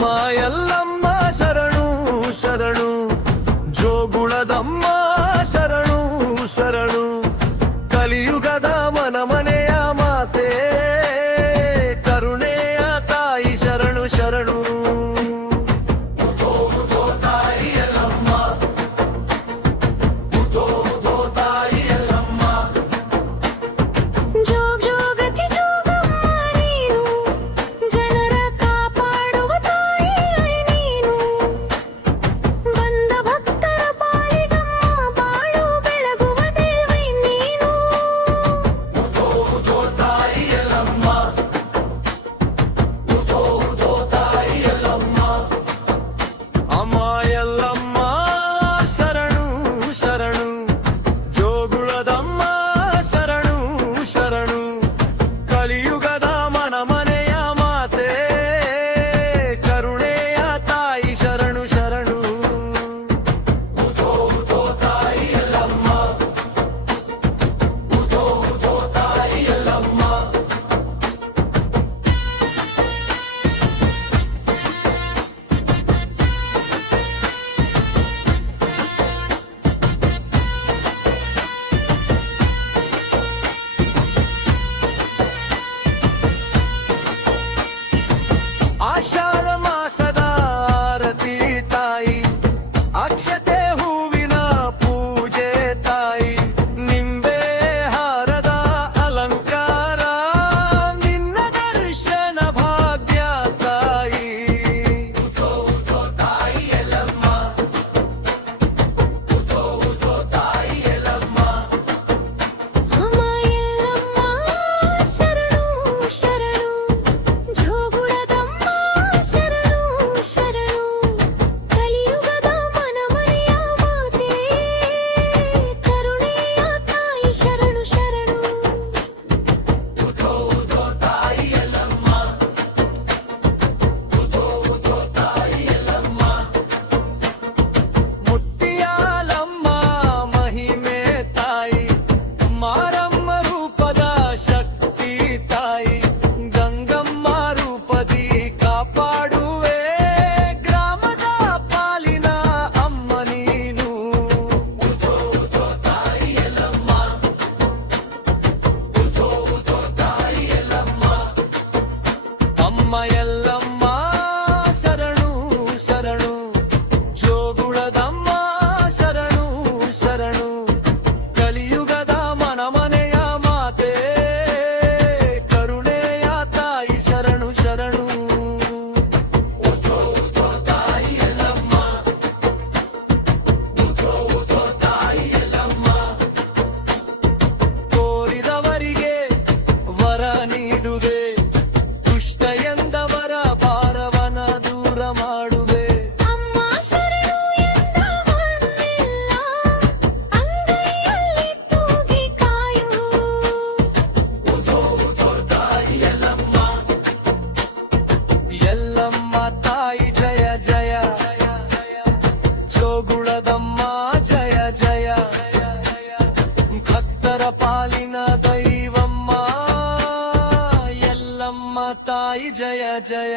ಅಮ್ಮ ಎಲ್ಲಮ್ಮ ಶರಣು ಶರಣು, ಜೋಗುಳದಮ್ಮ ಶರಣು ಶರಣು, ಕಲಿಯುಗದ ಮನೆಯ ಮಾತೆ ಕರುಣೆಯ ತಾಯಿ ಶರಣು ಶರಣು. ಆಷಾಢ ಮಾಸದ ಆರತಿ ತಾಯಿ, ಅಕ್ಷತೆ ಹೂವಿನ ಪೂಜೆ ತಾಯಿ, ನಿಂಬೆ ಹಾರದ ಅಲಂಕಾರ, ನಿನ್ನ ದರ್ಶನ ಭಾಗ್ಯ ತಾಯಿ. ಉದೋ ಉದೋ ತಾಯಿ ಎಲ್ಲಮ್ಮ, ಉದೋ ಉದೋ ತಾಯಿ ಎಲ್ಲಮ್ಮ. ಅಮ್ಮ ಎಲ್ಲಮ್ಮ ಶರಣು ಶರಣು, ಜೋಗುಳದಮ್ಮ ಶರಣು ಶರಣು, ಕಲಿಯುಗದ ಮನೆಯ ಮಾತೆ ಕರುಣೆಯ ತಾಯಿ ಶರಣು ಶರಣು. ಉದೋ ಉದೋ ತಾಯಿ ಎಲ್ಲಮ್ಮ, ಉದೋ ಉದೋ ತಾಯಿ ಎಲ್ಲಮ್ಮ. ಮುತ್ತಿಯಾಲಮ್ಮ ಮಹಿಮೆ ತಾಯಿ, ಮಾರಮ್ಮ ರೂಪದ ಶಕ್ತಿ ತಾಯಿ, ಗಂಗಮ್ಮ ರೂಪದಿ ಕಾಪಾಡುವೆ ಗ್ರಾಮದ ಪಾಲಿನ ಅಮ್ಮ ನೀನು. ಉದೋ ಉದೋ ತಾಯಿ ಎಲ್ಲಮ್ಮ, ಉದೋ ಉದೋ ತಾಯಿ ಎಲ್ಲಮ್ಮ. ಅಮ್ಮ ಎಲ್ಲಮ್ಮ ಶರಣು ಶರಣು, ಜೋಗುಳದಮ್ಮ ಶರಣು ಶರಣು, ಕಲಿಯುಗದ ಮನೆಯ ಮಾತೆ ಕರುಣೆಯ ತಾಯಿ ಶರಣು ಶರಣು. ಉದೋ ಉದೋ ತಾಯಿ ಎಲ್ಲಮ್ಮ, ಉದೋ ಉದೋ ತಾಯಿ ಎಲ್ಲಮ್ಮ. ಕೋರಿದವರಿಗೆ ವರ ನೀಡುವೆ, ದುಷ್ಟ ಎಂದವರ ಭಾರವನ ದೂರ ಮಾಡುವೆ. ಅಮ್ಮ ಶರಣು ಎಂದವನ್ನೆಲ್ಲ ಅಂಗೈಯಲ್ಲಿ ತೂಗಿ ಕಾಯು. ಉದೋ ಉದೋ ತಾಯಿ ಎಲ್ಲಮ್ಮ, ಎಲ್ಲಮ್ಮ ತಾಯಿ ಜಯ ಜಯ, ಜೋಗುಳದಮ್ಮ ಜಯ ಜಯ, ಭಕ್ತರ ಪಾಲಿನ ದೈವಮ್ಮ ಎಲ್ಲಮ್ಮ ತಾಯಿ ಜಯ ಜಯ.